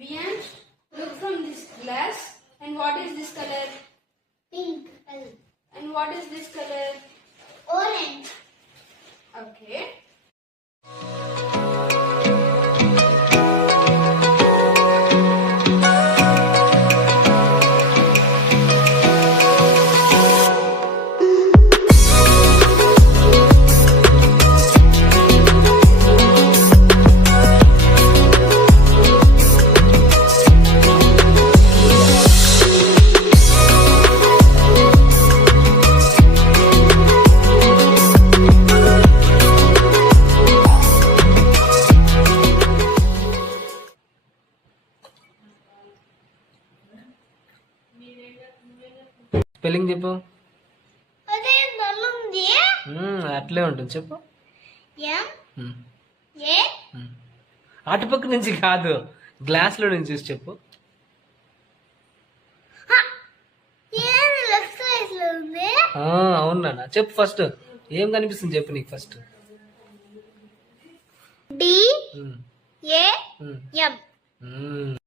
Viansh, look from this glass. And what is this color? Pink color. And what is this color? Orange. Okay. Spelling చెప్పు. అదే నల్లుంది. అట్లే ఉంటుంది చెప్పు. M A అటుపక్క నుంచి కాదు, గ్లాస్ లో నుంచి చూసి చెప్పు. ఏది లెఫ్ట్ సైడ్ లో ఉంది. అవునా, చెప్పు ఫస్ట్. ఏం కనిపిస్తుంది చెప్పు నీకు ఫస్ట్. D A M